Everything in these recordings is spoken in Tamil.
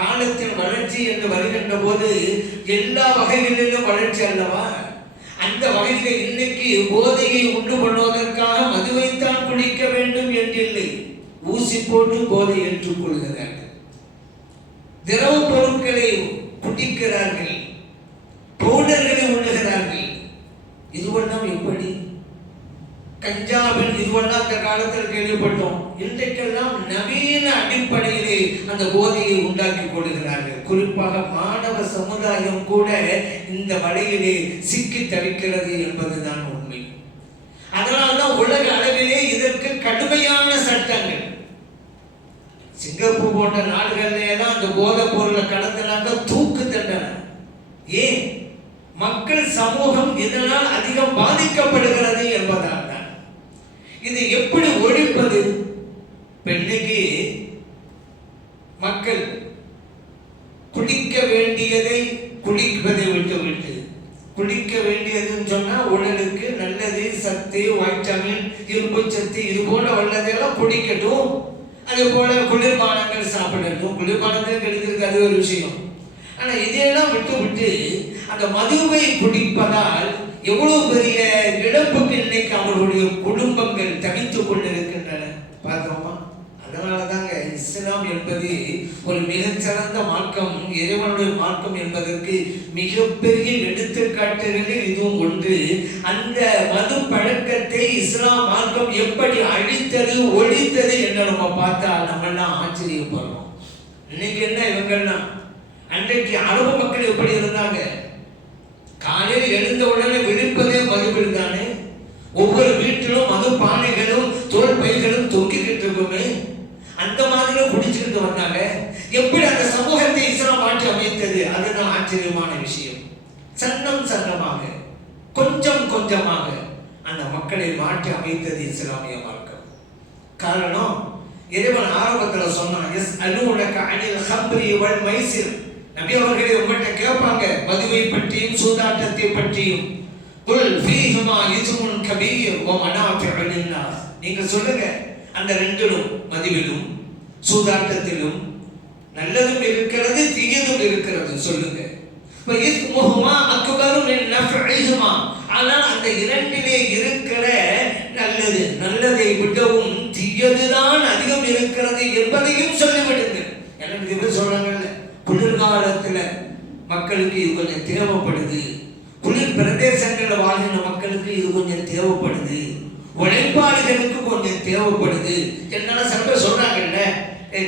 காலத்தின் வளர்ச்சி என்று வருகின்ற போது எல்லா வகைகளிலும் வளர்ச்சி அல்லவா? அந்த வகையில இன்னைக்கு போதையை உண்டு பண்ணுவதற்காக மதுவைத்தான் குடிக்க வேண்டும் என்றில்லை. ஊசி போட்டு போதை ஏற்றுக் கொள்கிறார்கள், திரவ பொருட்களை குடிக்கிறார்கள், பவுடர்களை உண்ணுகிறார்கள். இதுவெல்லாம் எப்படி? கஞ்சாவில் இதுவெல்லாம் அந்த காலத்தில் கேள்விப்பட்டோம். இன்றைக்கெல்லாம் நவீன அடிப்படையிலே அந்த போதையை உண்டாக்கி கொள்கிறார்கள். குறிப்பாக மாணவ சமுதாயம் கூட இந்த வலையிலே சிக்கி தவிக்கிறது என்பதுதான் உண்மை. அதனால்தான் உலக அளவிலே இதற்கு கடுமையான சட்டங்கள். சிங்கப்பூர் போன்ற நாடுகளிலே தான் அந்த போதை பொருளை கடத்தினாங்க தூக்கு தண்டனை. ஏன்? மக்கள் சமூகம் இதனால் அதிகம் பாதிக்கப்படுகிறது என்பதால் தான். இது எப்படி ஒழிப்பது? பெண்ணுக்கு மக்கள் குடிக்க வேண்டியதை குடிப்பதை விட்டு குடிக்க வேண்டியதுன்னு சொன்னா உடலுக்கு நல்லது, சத்து, வைட்டமின், இரும்பு சத்து இது போல உள்ளதெல்லாம் குடிக்கட்டும். அதே போல குளிர்பானங்கள் சாப்பிடட்டும். குளிர்பானங்கள் கிடைக்கிறது அது ஒரு விஷயம். ஆனா இதையெல்லாம் விட்டு அந்த மதுவை குடிப்பதால் எவ்வளவு பெரிய இழப்புக்கு இன்னைக்கு அவர்களுடைய குடும்பங்கள் தவித்துக் கொண்டிருக்கின்றன பார்த்தோமா? அதனாலதாங்க இஸ்லாம் என்பது ஒரு மிகச்சிறந்த மார்க்கம், இறைவனுடைய மார்க்கம் என்பதற்கு மிகப்பெரிய எடுத்துக்காட்டுகளில் இதுவும் ஒன்று. அந்த மது பழக்கத்தை இஸ்லாம் மார்க்கம் எப்படி அழித்தது, ஒழித்தது என்று நம்ம பார்த்தா நம்ம எல்லாம் ஆச்சரியப்படுறோம். இன்னைக்கு என்ன இவங்கெல்லாம், அன்றைக்கு அரபு மக்கள் எப்படி இருந்தாங்க? காலையில் எழுந்த உடனே விழிப்பதே மதுவில் தானே. ஒவ்வொரு வீட்டிலும் மது பானைகளும் தோல் பைகளும் தொங்கிக்கிட்டு இருக்குமே. அந்த மாதிரி குடிச்சுக்கிட்டு வந்தாங்க. எப்படி அந்த சமூகத்தை இஸ்லாம் மாற்றி அமைத்தது? அதுதான் ஆச்சரியமான விஷயம். சன்னமாக கொஞ்சம் கொஞ்சமாக அந்த மக்களை மாற்றி அமைத்தது இஸ்லாமிய மார்க்கம். காரணம், இறைவன் ஆரம்பத்தில் சொன்னான், எஸ் அலுவலக அனில் ஹம்ரி வல் மைசிர். நபி அவர்களே உங்கள்கிட்ட கேட்பாங்க மதுவை பற்றியும் சூதாட்டத்தை பற்றியும். குல் ஃபீஹிமா இஸ்முன் கபீர் வ மனாஃபிஉ லின்னாஸ். நீங்க சொல்லுங்க, அந்த ரெண்டிலும், மதுவிலும் சூதாட்டத்திலும் நல்லதும் இருக்கிறது, தீயதும் இருக்கிறது. சொல்லுங்க. இஸ்முஹுமா அக்பரு மின் நஃபிஹிமா. ஆனால் அந்த இரண்டிலே இருக்கிற நல்லதை விடவும் தீயதுதான் அதிகம் இருக்கிறது என்பதையும் சொல்லிவிடுங்கள். எனக்கு இது சொல்றாங்கல்ல, குளிர்காலத்துல மக்களுக்கு இது கொஞ்சம் தேவைப்படுது, குளிர் பிரதேசங்களில் வாழ்கிற மக்களுக்கு இது கொஞ்சம் தேவைப்படுது, உழைப்பாளிகளுக்கு கொஞ்சம் தேவைப்படுது. என்னால சில பேர் சொல்றாங்கல்ல,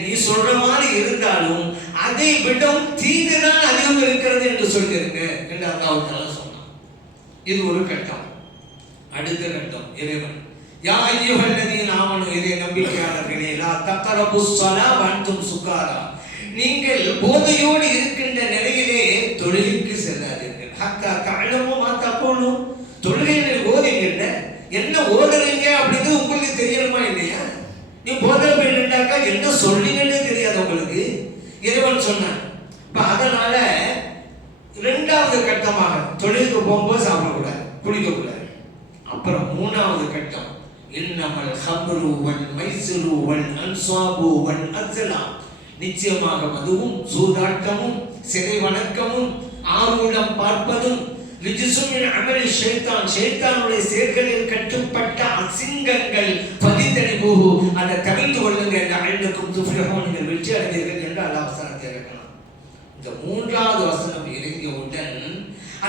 நீ சொல்ற மாதிரி இருந்தாலும் அதை விடவும் தீங்குதான் அதிகம் இருக்கிறது என்று சொல்லிருங்க என்று அல்லாஹ் சொன்னான். இது ஒரு கட்டம். அடுத்த கட்டம், இறைவன் யா அய்யுஹல்லதீன ஆமனு, இறை நம்பிக்கையாளர்களே, லா தக்ரபுஸ் ஸலா வ அன்தும் சுகாரா. நீங்கள் போதையோடு இருக்கின்ற நிலையிலே தொழுகைக்கு செல்லாதீர்கள். ஹத்தா தஅலமு மா தகூலூன். தொழுகையில் ஓதுவீங்க, என்ன ஓதுறீங்க அப்படிங்கிறது உங்களுக்கு தெரியணுமா இல்லையா? நீ போதை போயிட்டாக்கா என்ன சொல்றீங்கன்னு தெரியாது உங்களுக்கு. இறைவன் சொன்னான். இப்ப அதனால இரண்டாவது கட்டமாக தொழுகைக்கு போகும்போது சாப்பிடக்கூடாது, குடிக்கக்கூடாது. அப்புறம் மூணாவது கட்டம், இன்னமல் ஹம்ரு வல் மைஸ்ரு வல் அன்சாபு வல் அஸ்லாம். நிச்சயமாக மதுவும் சூதாட்டமும் சிலை வணக்கமும் ஆர்வம் பார்ப்பதும் ரிஜிசுமின் அமலி ஷைத்தான், ஷைத்தானுடைய செயல்களில் கட்டுப்பட்ட அசிங்கங்கள் பதித்தனிபூஹு. அதை தவிர்த்து கொள்ளுங்க. லஅல்லக்கும் துஃப்லிஹூன், நீங்கள் வெற்றி அடைவீர்கள் என்று அல்லாஹ் வசனத்தை இறக்கினான். இந்த மூன்றாவது வசனம் இறங்கியவுடன்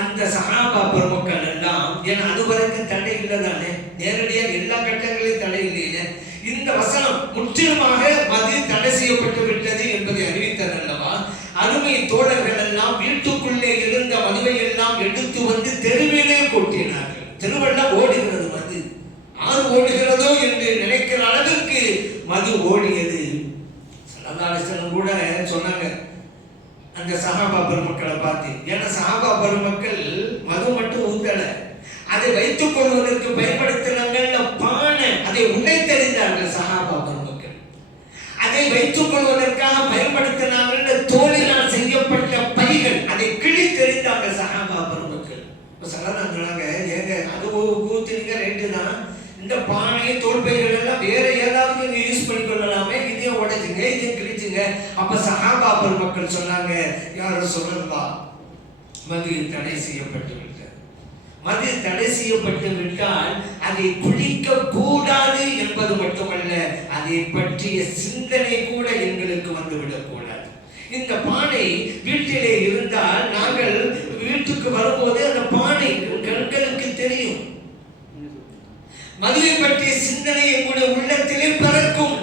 அந்த சஹாபா பெருமக்கள் எல்லாம், ஏன்னா அதுவரைக்கும் தடை இல்லை தானே, நேரடியாக எல்லா கட்டங்களையும் தடை இல்லையே. இந்த வசனம் முற்றிலுமாக மது தடை செய்யப்பட்டு விட்டது என்பதை அறிவித்தது அல்லவா. அருமை தோழர்கள் எல்லாம் வீட்டுக்குள்ளே இருந்த மதுவை எல்லாம் எடுத்து வந்து தெருவிலே கொட்டினார்கள். தெருவெல்லாம் ஓடுகிறது மது, ஆறு ஓடுகிறதோ என்று நினைக்கிற அளவிற்கு மது ஓடியது. சல்லல்லாஹு கூட சொன்னாங்க அந்த சஹாபா பெருமக்களை பார்த்து, ஏன்னா சஹாபா பெருமக்கள் மது மட்டும் ஊத்தல, அதை வைத்துக் கொள்வதற்கு பயன்படுத்தினாங்க பானை, அதை உடைத்தெறிந்தார்கள் சஹாபா பெருமக்கள். அதை வைத்துக் கொள்வதற்காக பயன்படுத்தினாங்க தோலினால் செய்யப்பட்ட பைகள், அதை கிழித்தெறிந்தாங்க சஹாபா பெருமக்கள். சொன்னாங்க, ஏங்க அது ஊத்துனீங்க ரைட்டு தான், இந்த பானை தோல் பைகள் எல்லாம் வேற ஏதாவது நீங்க யூஸ் பண்ணிக்கொள்ளலாமே, இதையும் உடைச்சுங்க, இதையும் கிழிச்சுங்க. அப்ப சஹாபா பெருமக்கள் அவர்கள் சொன்னாங்க, யாரும் சொல்லலாம், மது தடை செய்யப்பட்டு விட்டது. மது தடை செய்யப்பட்டு விட்டால் அதை குடிக்க கூடாது என்பது மட்டுமல்ல, அதை பற்றிய சிந்தனை கூட எங்களுக்கு வந்துவிடக் கூடாது. இந்த பானை வீட்டிலே இருந்தால் நாங்கள் வீட்டுக்கு வரும்போது அந்த பானை கண்களுக்கு தெரியும். மதுவை பற்றிய சிந்தனை எங்களுடைய உள்ளத்திலே பிறக்கும்.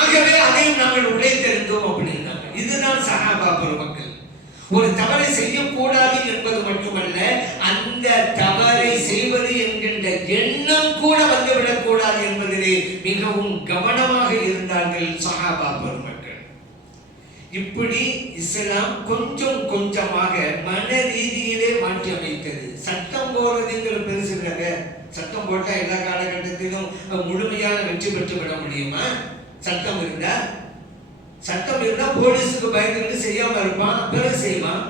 ஆகவே அதையும் நாங்கள் உடைத்தெறிந்தோம் அப்படின்னாங்க. இதுதான் சஹாபா பெருமக்கள். ஒரு தவறை செய்யக்கூடாது என்பது மட்டுமல்ல, அந்த தவறை செய்வது என்கின்ற எண்ணம் கூட வந்துவிடக் கூடாது என்பதிலே மிகவும் கவனமாக இருந்தார்கள் சஹாபா பெருமக்கள். இப்படி இஸ்லாம் கொஞ்சம் கொஞ்சமாக மன ரீதியிலே மாற்றி அமைத்தது. சட்டம் போடுறதுங்கிற பெருசு இல்லைங்க. சட்டம் போட்டா எல்லா காலகட்டத்திலும் முழுமையான வெற்றி பெற்று விட முடியுமா? சட்டம் இருந்தா போலீஸுக்கு பயந்துட்டு செய்யாம இருப்பான், பிறகு செய்வான்.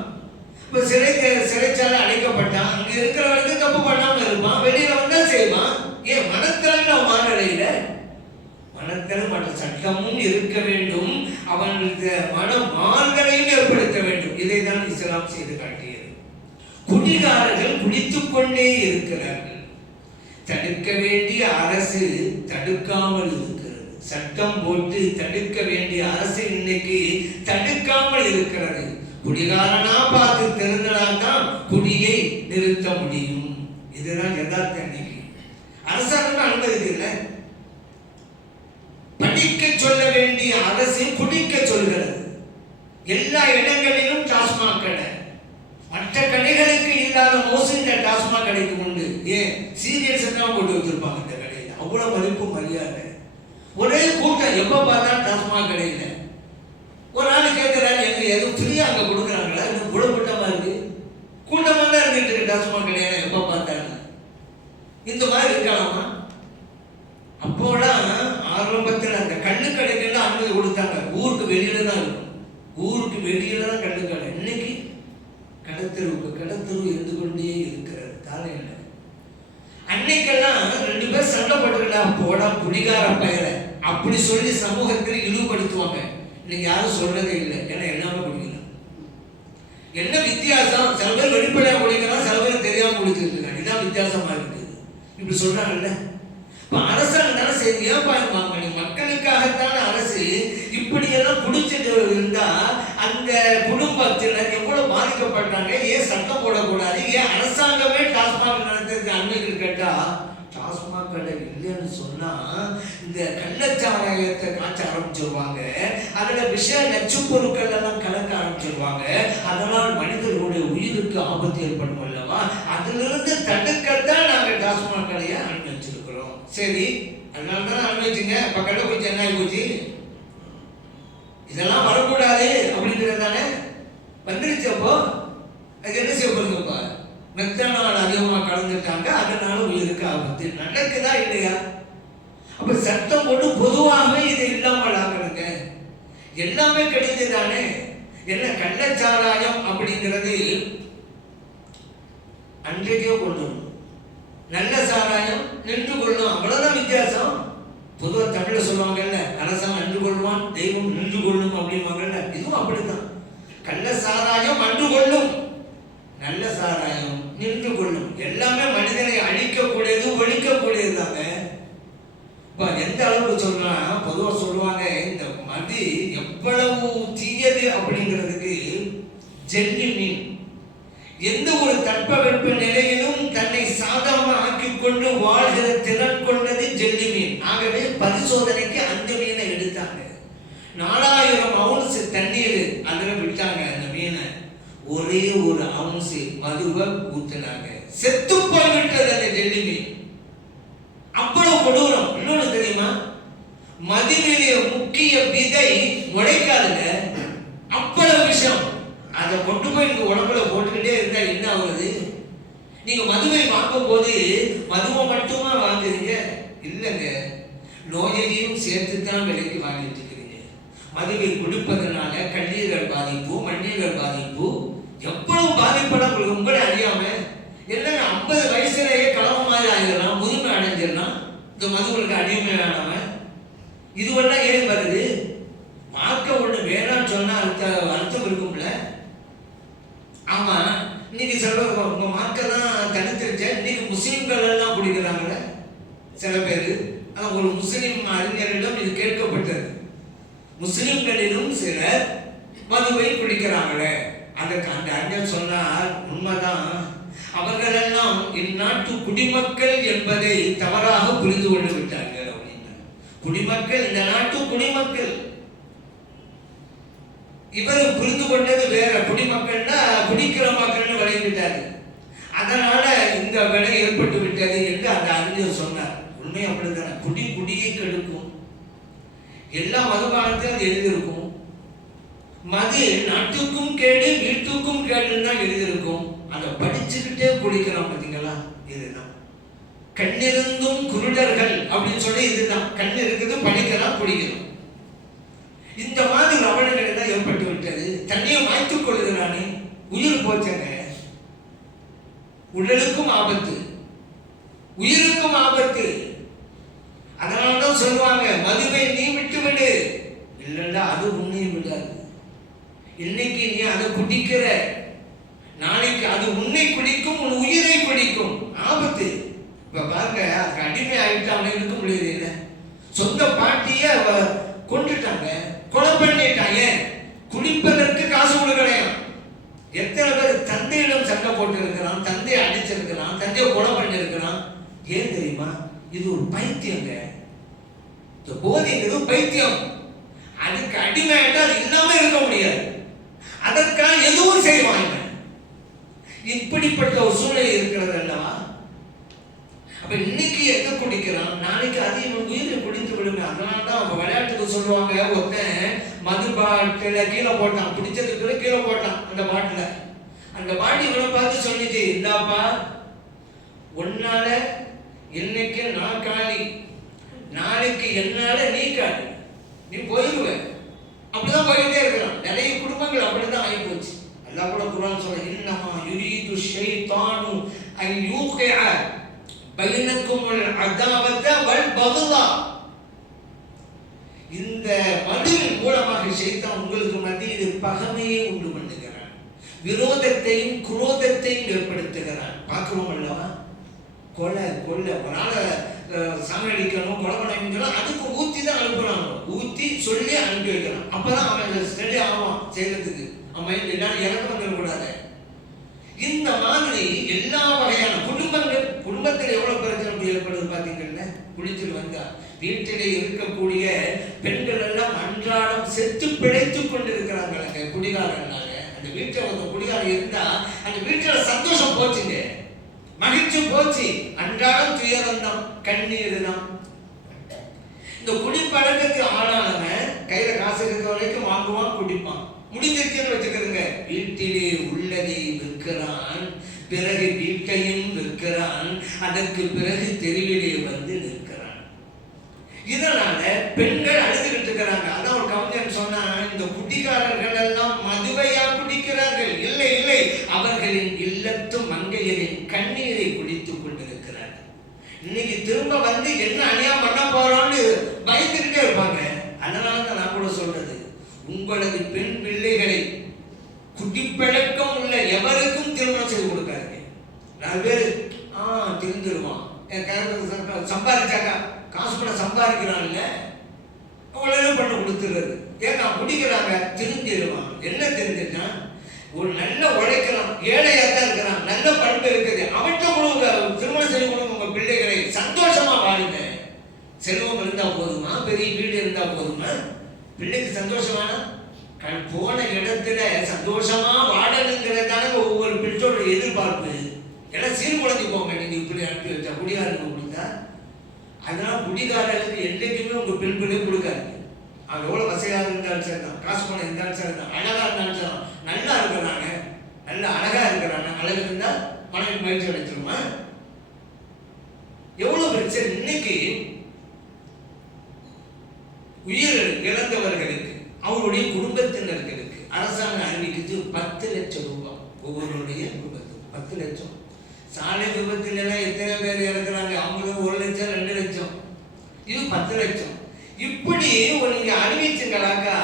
இப்ப சிறைச்சாலை அடைக்கப்பட்டான், அங்க இருக்கிறவனுக்கு தப்பு பண்ணாம இருப்பான், வெளியில வந்தா செய்வான். ஏன் மனத்திறன் மாறலையில? மனத்திறன் மற்ற சட்டமும் இருக்க வேண்டும், அவனுக்கு மன மாறுதலையும் ஏற்படுத்த வேண்டும். இதை தான் இஸ்லாம் செய்து காட்டியது. குடிகாரர்கள் குடித்துக் கொண்டே இருக்கிறார்கள். தடுக்க வேண்டிய அரசு தடுக்காமல் இருக்கிறது. சட்டம் போட்டு தடுக்க வேண்டிய அரசு இன்னைக்கு தடுக்காமல் இருக்கிறது. குடிகாரனா பார்த்து தெரிந்தால்தான் குடியை நிறுத்த முடியும். இதுதான் யதார்த்த இன்னைக்கு. அரசாங்கம் அனுமதிக்கல. படிக்க சொல்ல வேண்டிய அரசு குடிக்க சொல்கிறது. எல்லா இடங்களிலும் டாஸ்மாக் கடை, மற்ற கடைகளுக்கு இல்லாத மோசம் இந்த டாஸ்மாக் கடைக்கு உண்டு. ஏன்? சீரியஸ் எல்லாம் போட்டு வச்சிருப்பாங்க இந்த கடையில். அவ்வளவு மதிப்பு மரியாதை. ஒரே கூட்டம், எப்ப பார்த்தா டாஸ்மாக் கடையில. ஒரு ஆள் கேட்கிறாரு, எங்க எதுவும் ஃப்ரீயா அங்க கொடுக்குறாங்களா? இன்னும் கூட கூட்டமா இருக்கு. கூட்டமா தான் இருந்துட்டு இருக்கு டாஸ்மாக் கடையில எப்ப பார்த்தாங்க. இந்த மாதிரி இருக்கலாமா? அப்போலாம் ஆரம்பத்தில் அந்த கண்ணு கடைக்கெல்லாம் அனுமதி கொடுத்தாங்க. ஊருக்கு வெளியில தான் இருக்கும். ஊருக்கு வெளியில தான் கண்ணு கடை. இன்னைக்கு கடத்தெருவு இருந்து கொண்டே இருக்கிறது. காரணம் என்ன? அன்னைக்கெல்லாம் 2 பேர் சண்டை போட்டுக்கிட்டா, போடா குடிகார பெயரை அப்படி சொல்லி சமூகத்தில் இழிவுபடுத்துவாங்க. இன்னைக்கு யாரும் சொல்றதே இல்லை. ஏன்னா எல்லாமே குடிக்கலாம். என்ன வித்தியாசம்? சில பேர் வெளிப்படையாக குடிக்கலாம், சில பேர் தெரியாம குடிச்சுட்டு இருக்காங்க. இதான் வித்தியாசமா இருக்குது. இப்படி சொல்றாங்கல்ல. இப்ப அரசாங்கம் தானே செய்ய மக்களுக்காகத்தான அரசு இப்படியெல்லாம் குடிச்சிட்டு இருந்தா அந்த குடும்பத்தினர் எவ்வளவு பாதிக்கப்படுறாங்க. ஏன் சட்டம் போடக்கூடாது? ஏன் அரசாங்கமே டாஸ்மாக் நடத்துறதுக்கு அனுமதி கேட்டா, டாஸ்மாக் கடை இல்லைன்னு சொன்னா இந்த கள்ளச்சாராயத்தை காய்ச்ச ஆரம்பிச்சிருவாங்க. அதுல விஷ நச்சு பொருட்கள் எல்லாம் கலக்க ஆரம்பிச்சிருவாங்க. அதனால் மனிதர்களுடைய உயிருக்கு ஆபத்து ஏற்படும் அல்லவா? அதிலிருந்து தடுக்கத்தான் நாங்க டாஸ்மாக் கடையை அனுமதிச்சிருக்கிறோம். சரி, அதனால தான் அனுமதிச்சுங்க. இப்ப கடை போச்சு, என்ன ஆகி போச்சு? இதெல்லாம் வரக்கூடாது அப்படிங்கிறதானே வந்துருச்சு. அப்போ அது என்ன செய்ய போறீங்கப்பா? மெத்தனால் அதிகமாக கலந்துட்டாங்க, அதனால உயிருக்கு ஆபத்து. நடக்குதா இல்லையா? அப்ப சட்டம் போட்டு பொதுவாகவே இதை இல்லாமல் ஆக்கணுங்க. எல்லாமே கிடைத்ததானே. என்ன கள்ளச்சாராயம் அப்படிங்கிறது அன்றைக்கே கொண்டு வரணும். நல்ல சாராயம் நின்று கொள்ளும், அவ்வளவுதான் வித்தியாசம். பொதுவாக தமிழ்ல சொல்லுவாங்கல்ல, அரசன் அன்று கொள்வான், தெய்வம் நின்று கொள்ளும் அப்படின்வாங்கல்ல. இதுவும் அப்படித்தான். கள்ள சாராயம் அன்று கொள்ளும், நல்ல சாராயம் நின்று கொள்ளும். எல்லாமே மனிதனை அழிக்கக்கூடியது, ஒழிக்கக்கூடியதுதாங்க. இப்ப எந்த அளவுக்கு சொல்றா, பொதுவா சொல்லுவாங்க, இந்த மது எவ்வளவு தீயது அப்படிங்கிறதுக்கு ஜெல்லி மீன் எந்த ஒரு தட்பவெப்ப நிலையிலும் தன்னை சாதகமாக ஆக்கிக் கொண்டு வாழ்கிற திறன் கொண்டது ஜெல்லி மீன். ஆகவே பரிசோதனைக்கு அந்த மீனை எடுத்தாங்க. 4000 அவுன்ஸ் தண்ணீர் அதுல விட்டாங்க. அந்த மீனை ஒரே ஒரு அவுன்ஸ் மதுவை ஊத்தினாங்க. செத்து போய்விட்டது அந்த ஜெல்லி மீன். அவ்வளவு கொடூரம். இன்னொன்னு தெரியுமா? மதுவிலே முக்கிய விதை முளைக்காதுங்க. அவ்வளவு விஷம். அதை கொண்டு போய் நீங்க உடம்புல போட்டுக்கிட்டே இருந்தா என்ன ஆகுது? நீங்க மதுவை வாங்கும் போது மதுவை மட்டுமா வாங்குறீங்க? இல்லைங்க, நோயையும் சேர்த்துத்தான் விலைக்கு வாங்கிட்டு இருக்கிறீங்க. மதுவை குடிப்பதனால கல்லீரல் பாதிப்பு, மண்ணீரல் பாதிப்பு, எவ்வளவு பாதிப்பட உங்களை அறியாம என்னங்க 50 வயசுலேயே கலவ மாதிரி ஆகிடலாம், முதுமை அடைஞ்சிடலாம். இந்த மதுவுக்கு அடிமை ஆனவன் இதுவெல்லாம் ஏன் வருது? மார்க்க ஒண்ணு வேணாம்னு சொன்னா அர்த்தம் இருக்கும்ல. ஆமா, இன்னைக்கு சொல்ற உங்க மார்க்க தான் தடுத்துருச்ச. இன்னைக்கு முஸ்லிம்கள் எல்லாம் குடிக்கிறாங்கள சில பேர். ஒரு முஸ்லிம் அறிஞரிடம் இது கேட்கப்பட்டது. முஸ்லிம்களிலும் சிலர் மதுவை குடிக்கிறாங்களே. அதற்கு அந்த அறிஞர் சொன்னார், உண்மைதான், அவர்களெல்லாம் இந்நாட்டு குடிமக்கள் என்பதை தவறாக புரிந்து கொண்டு விட்டார்கள் அப்படின்னு. குடிமக்கள், இந்த நாட்டு குடிமக்கள். இவர் புரிந்து கொண்டது வேற. குடிமக்கள்னா குடிக்கிற மக்கள்னு விளைவிட்டாரு. அதனால இந்த விலை ஏற்பட்டு விட்டது என்று அந்த அறிஞர் சொன்னார். உண்மை அப்படித்தானே. குடியை கெடுக்கும். எல்லா மதுபானத்தையும் அது எழுதியிருக்கும். மது நாட்டுக்கும் கேடு வீட்டுக்கும் கேடுன்னு தான் எழுதியிருக்கும். அதை படிச்சுக்கிட்டே குடிக்கிறோம் பார்த்தீங்களா. இதுதான் கண்ணிருந்தும் குருடர்கள் அப்படின்னு சொல்லி இதுதான். கண் இருக்குது, படிக்கலாம், குடிக்கிறோம். இந்த மாதிரி அவலங்கள் தான் ஏற்பட்டு விட்டது. தண்ணியை மாய்த்துக் கொள்ளுகிறானே, உயிர் போச்சங்க. உடலுக்கும் ஆபத்து, உயிருக்கும் ஆபத்து. அதனால்தான் சொல்லுவாங்க, மதுவை நீ விட்டு விடு, இல்லைன்னா அது உன்னை விடாது. இன்னைக்கு நீ அதை குடிக்கிற, நாளைக்கு அது உன்னை குடிக்கும், உன் உயிரை குடிக்கும். ஆபத்து. இப்ப பாருங்க, அதுக்கு அடிமை ஆகிட்டு அவனை இருக்க முடியல. சொந்த பாட்டிய கொண்டுட்டாங்க, கொலை பண்ணிட்டாங்க. குடிப்பதற்கு காசு கொடுக்கலையாம். எத்தனை பேர் தந்தையிடம் சண்டை போட்டு இருக்கிறான், தந்தையை அடிச்சிருக்கிறான், தந்தையை கொலை பண்ணி இருக்கிறான். ஏன் தெரியுமா? இது ஒரு பைத்தியங்க. போதைங்கிறது பைத்தியம். அதுக்கு அடிமையாட்டா அது இல்லாம இருக்க முடியாது. அதற்காக எதுவும் செய்வாங்க. இப்படிப்பட்ட ஒரு சூழ்நிலை இருக்கிறது அல்லவா. அப்ப இன்னைக்கு எங்க குடிக்கிறான், நாளைக்கு அது இவன் உயிரை குடித்து விடுங்க. அதனாலதான் அவங்க விளையாட்டுக்கு சொல்லுவாங்க, ஒருத்தன் மது பாட்டில கீழே போட்டான், குடிச்சதுக்கு கீழே போட்டான் அந்த பாட்டில. அந்த பாட்டி இவனை பார்த்து சொல்லிச்சு, இந்தாப்பா, உன்னால இன்னைக்கு நான் காலி, நாளைக்கு என்னால நீ காலி, நீ போயிடுவ. அப்படிதான் போயிட்டே இருக்கிறான். நிறைய குடும்பங்கள் அப்படிதான் ஆகி போச்சு. அல்லாஹ் கூட குர்ஆன் சொல்ற, இன்னமா யுரீது ஷைத்தானு அன் யூகிஅ பைனக்குமுல் அதாவத வல் பக்தா. இந்த மதுவின் மூலமாக ஷைத்தான் உங்களுக்கு மத்தியில் பகைமையை உண்டு பண்ணுகிறான், விரோதத்தையும் குரோதத்தையும் ஏற்படுத்துகிறான். பார்க்கிறோம் அல்லவா. கொலை ஒரு ஆளை சாகடிக்கணும், கொலை பண்ணணும், அதுக்கு ஊத்தி தான் அனுப்புறாங்க. ஊத்தி சொல்லி அனுப்பி வைக்கணும். அப்பதான் அவன் ஸ்டடி ஆவான் செய்யறதுக்கு. அவன் இறந்து வந்துடக்கூடாது. இந்த மாதிரி எல்லா வகையான குடும்பத்தில் எவ்வளவு பிரச்சனை ஏற்படுது பாத்தீங்கன்னா. குளித்தில் வந்தா வீட்டிலே இருக்கக்கூடிய பெண்கள் எல்லாம் அன்றாடம் செத்து பிழைத்துக் கொண்டிருக்கிறாங்க குடிகாரனால. அந்த வீட்டில் ஒரு குடிகாரம் இருந்தா அந்த வீட்டுல சந்தோஷம் போச்சுங்க, மகிழ்ச்சி போச்சு. அன்றாடம் துயரம் தான், கண்ணீர் தான். இந்த குடிப்பழக்கத்துக்கு ஆளானவன் கையில காசு இருக்க வரைக்கும் வாங்குவான், குடிப்பான். முடிஞ்சிருச்சுன்னு வச்சுக்கிறதுங்க, வீட்டிலே உள்ளதை விற்கிறான், பிறகு வீட்டையும் விற்கிறான், அதற்கு பிறகு தெருவிலே வந்து நிற்கிறான். இதனால பெண்கள் அழுதுகிட்டு இருக்கிறாங்க. அதான் ஒரு கவிஞன் சொன்னா, இந்த குடிகாரர்கள் எல்லாம் மதுவையா குடிக்கிறார்கள்? இல்லை இல்லை, அவர்களின் இல்லத்து மங்கையரின் கண்ணீரை குடித்துக் கொண்டிருக்கிறார்கள். இன்னைக்கு திரும்ப வந்து என்ன அநியாயம் பண்ண போறோம்னு பயந்துகிட்டே இருப்பாங்க. அதனாலதான் நான் கூட சொல்றது, உங்களது பெண் பிள்ளைகளை குடிப்பழக்கம் உள்ள எவருக்கும் திருமணம் செய்து கொடுக்காருங்க. 4 பேர் திருந்துருவான், சம்பாதிச்சாக்கா காசு கூட சம்பாதிக்கிறான்ல, அவங்களே பண்ண கொடுத்துருது. ஏன்னா குடிக்கிறாங்க, திருந்திடுவான். என்ன தெரிஞ்சுன்னா, ஒரு நல்ல உழைக்கலாம், ஏழையா தான் இருக்கிறான், நல்ல பண்பு இருக்குது, அவற்றை கொடுங்க, திருமணம் செய்து கொடுங்க. உங்க பிள்ளைகளை சந்தோஷமா வாழுங்க. செல்வம் இருந்தா போதுமா, பெரிய வீடு இருந்தா போதுமா? பிள்ளைக்கு சந்தோஷமான போன இடத்துல சந்தோஷமா வாழணுங்கிறதான ஒவ்வொரு பெற்றோட எதிர்பார்ப்பு. எல்லாம் சீர்குலைஞ்சு போங்க. நீங்க இப்படி அனுப்பி வச்சா குடிகாரனுக்கு கொடுத்தா. அதனால குடிகாரனுக்கு என்றைக்குமே உங்க பெண் பிள்ளை கொடுக்காது. அவன் எவ்வளவு வசதியாக இருந்தாலும் சரிதான், காசு பணம் இருந்தாலும் சரிதான், அழகா இருந்தாலும் சரிதான், நல்லா இருக்கிறாங்க, நல்ல அழகா இருக்கிறாங்க, அழகு இருந்தா மனைவி மகிழ்ச்சி அடைச்சிருமா? எவ்வளவு பிரச்சனை. இன்னைக்கு உயிர் இழந்தவர்களுக்கு, அவருடைய குடும்பத்தினர்களுக்கு அரசாங்கம் அறிவிக்குது 10 லட்சம் ரூபாய் ஒவ்வொருடைய குடும்பத்துக்கு. 10 லட்சம். சாலை விபத்துல எல்லாம் எத்தனை பேர் இறக்குறாங்க, அவங்களுக்கு 1 லட்சம் 2 லட்சம், இது 10 லட்சம். இப்படி நீங்க அறிவிச்சுங்களாக்கா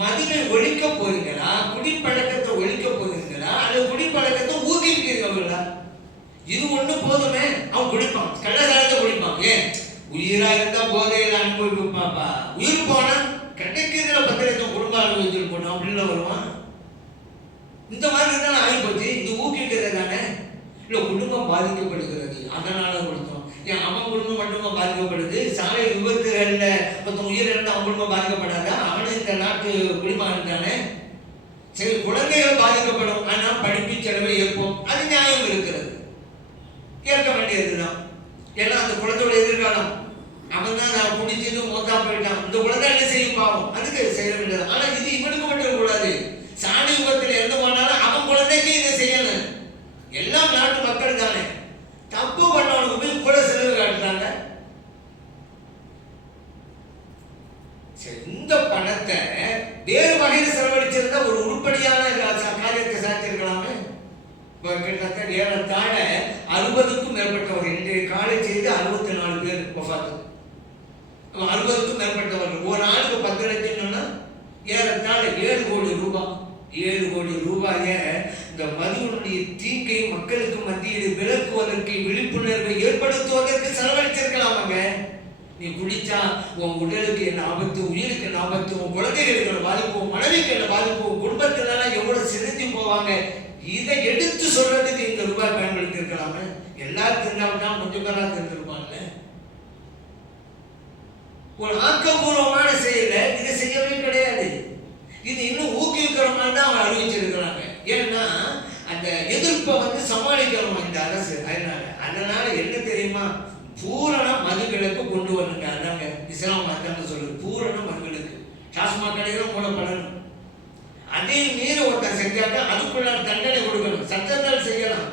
மதுவை ஒழிக்க போறீங்களா, குடிப்பழக்கத்தை ஒழிக்க போறீங்களா, அல்லது குடிப்பழக்கத்தை ஊக்குவிக்கிறீங்களா? இது ஒண்ணு போதுமே. அவன் குடிப்பான், கள்ளசாரத்தை குடிப்பான். ஏன்? உயிரா இருந்தா போதையில அனுபவிப்பாப்பா. உயிர் போனா கிடைக்கிறதுல 10 லட்சம் குடும்ப அனுபவிச்சுட்டு போனோம் அப்படின்னு வருவான். இந்த மாதிரி இருந்தாலும் ஆகி போச்சு. இது ஊக்குவிக்கிறது தானே. இல்ல குடும்பம் பாதிக்கப்படுகிறது அதனால கொடுத்தோம். ஏன் அவன் குடும்பம் மட்டுமா பாதிக்கப்படுது? சாலை விபத்துகள்ல மொத்தம் உயிரிழந்து அவன் குடும்பம் பாதிக்கப்படாதா? அவனும் இந்த நாட்டு குடிமகன் தானே. சரி, குழந்தைகள் பாதிக்கப்படும், ஆனா படிப்பு செலவை ஏற்போம், அது நியாயம் இருக்கிறது, ஏற்க வேண்டியதுதான். ஏன்னா அந்த குழந்தையோட எதிர்காலம். அவன் தான் நான் குடிச்சிட்டு மோத்தா போயிட்டான், இந்த குழந்தை என்ன செய்யும் பாவம், அதுக்கு செய்ய வேண்டியது. ஆனா இது இவனுக்கு மட்டும் கூடாது. சாலை விபத்தில் இறந்து போனாலும் அவன் குழந்தைக்கு இதை செய்யணும். எல்லாம் நாட்டு மக்கள் தானே. தப்பு பண்ணவனுக்கு போய் கூட செலவு காட்டுறாங்க. இந்த பணத்தை வேறு வகையில் செலவழிச்சிருந்தா ஒரு உருப்படியான காரியத்தை சாத்திருக்கலாமே. கிட்டத்தட்ட ஏறத்தாழ 60க்கும் மேற்பட்டவர்கள் இன்றைய காலை செய்து 64 பேர் வஃபாத். 60க்கும் மேற்பட்டவர்கள். ஒரு ஆளுக்கு 10 லட்சம்னா ஏறத்தாழ 7 கோடி ரூபாய். 7 கோடி ரூபாய இந்த மதுவினுடைய தீங்கை மக்களுக்கு மத்தியில் விளக்குவதற்கு, விழிப்புணர்வை ஏற்படுத்துவதற்கு செலவழிச்சிருக்கலாமாங்க. நீ குடிச்சா உன் உடலுக்கு என்ன ஆபத்து, உயிருக்கு என்ன ஆபத்து, உன் குழந்தைகளுக்கு என்ன பாதிப்பு, மனைவிக்கு என்ன பாதிப்பு, குடும்பத்தில எவ்வளவு சிரிஞ்சு போவாங்க, இதை எடுத்து சொல்றதுக்கு இந்த ரூபாய் பயன்படுத்தி இருக்கலாமே. எல்லாரும் தெரிஞ்சால்தான் கொஞ்சம் பேரா தெரிஞ்சிருப்பாங்கல்ல. ஒரு ஆக்கப்பூர்வமான செயல இதை செய்யவே கிடையாது. இது இன்னும் ஊக்குவிக்கிற மாதிரி தான் அவங்க அறிவிச்சிருக்கிறாங்க. ஏன்னா அந்த எதிர்ப்பை சமாளிக்கணும் இந்த அரசு. அதனால என்ன தெரியுமா, பூரண மதுவிலக்கு கொண்டு வரணுங்க. அதாங்க இஸ்லாம் மதம் சொல்லுது, பூரண மதுவிலக்கு. டாஸ்மாக் கடைகளும் மூடப்படணும். அதே மீறி ஒருத்தர் செஞ்சாக்க அதுக்குள்ள தண்டனை கொடுக்கணும். சட்டத்தால் செய்யலாம்,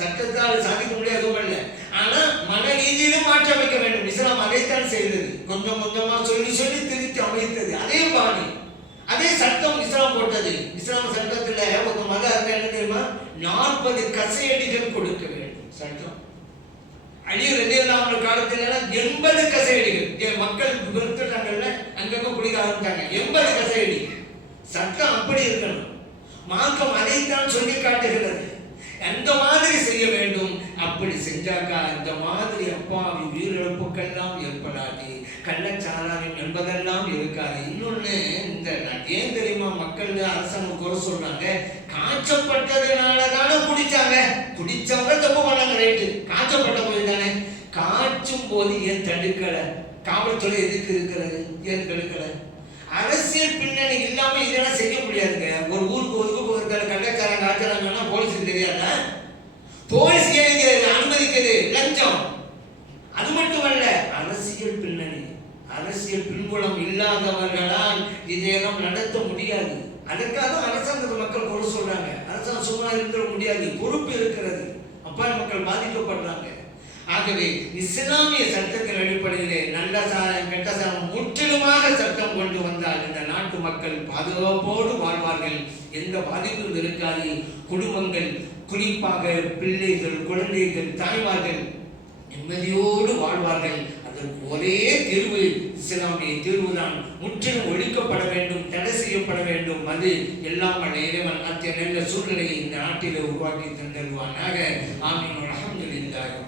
சட்டத்தால் சாதிக்க முடியாது இல்லை. ஆனா மன ரீதியிலும் மாற்றி அமைக்க வேண்டும். இஸ்லாம் அதைத்தான் செய்தது. கொஞ்சம் கொஞ்சமா சொல்லி சொல்லி திருத்தி அமைத்தது. அதே பாணி, அதே சட்டம் இஸ்லாம் போட்டது. இஸ்லாம் சட்டத்துல ஒரு மத அர்த்தம் என்ன தெரியுமா, 40 கசையடிகள் கொடுக்க வேண்டும் சட்டம். அலி ரலியல்லாஹு அன்ஹு காலத்துல 80 கசையடிகள். மக்கள் விருத்தாங்கல்ல, அங்கங்க குடிக்க ஆரம்பிச்சாங்க. 80 கசையடி. சட்டம் அப்படி இருக்கணும். மார்க்கம் அதைத்தான் சொல்லி காட்டுகிறது. அந்த மாதிரி செய்ய வேண்டும். அப்படி செஞ்சாக்கா இந்த மாதிரி அப்பாவி உயிரிழப்புக்கெல்லாம் ஏற்படாது, கள்ளச்சாராயம் என்பதெல்லாம் இருக்காது. இன்னொன்னு, இந்த ஏன் தெரியுமா மக்கள் அரசாங்கம் குறை சொல்றாங்க, காய்ச்சப்பட்டதுனாலதானே குடிச்சாங்க. குடிச்சவங்க தப்பு பண்ணாங்க, ரைட்டு. காய்ச்சப்பட்ட போது தானே. காய்ச்சும் போது ஏன் தடுக்கல? காவல்துறை எதுக்கு இருக்கிறது, ஏன் தடுக்கல? அரசியல் பின்னணி இல்லாம இதெல்லாம் செய்ய முடியாதுங்க. ஒரு ஊருக்கு ஒதுக்கு கள்ளச்சாரம் காய்ச்சறாங்கன்னா போலீஸுக்கு தெரியாதா? போலீஸ் அனுமதிக்குது, லஞ்சம். அது மட்டுமல்ல, அரசியல் பின்னணி, அரசியல் பின்புலம் இல்லாதவர்களால் இதையெல்லாம் நடத்த முடியாது. அதற்காக அரசாங்கத்தை மக்கள் குறை சொல்றாங்க. அரசாங்கம் சும்மா இருக்க முடியாது, பொறுப்பு இருக்கிறது. அப்பாவி மக்கள் பாதிக்கப்படுறாங்க. ஆகவே இஸ்லாமிய சட்டத்தின் அடிப்படையிலே நல்ல சாரம் கெட்ட சாரம் முற்றிலுமாக சட்டம் கொண்டு வந்தால் இந்த நாட்டு மக்கள் பாதுகாப்போடு வாழ்வார்கள், எந்த பாதிப்பும் இருக்காது. குடும்பங்கள், குறிப்பாக பிள்ளைகள், குழந்தைகள், தாய்மார்கள் நிம்மதியோடு வாழ்வார்கள். அதற்கு ஒரே தீர்வு இஸ்லாமிய தீர்வுதான். முற்றிலும் ஒழிக்கப்பட வேண்டும், தடை செய்யப்பட வேண்டும். அது எல்லாம் இறைவன் அத்திய நல்ல சூழ்நிலையை இந்த நாட்டிலே உருவாக்கி தந்தருவானாக. ஆமீன். அல்ஹம்துலில்லாஹ்.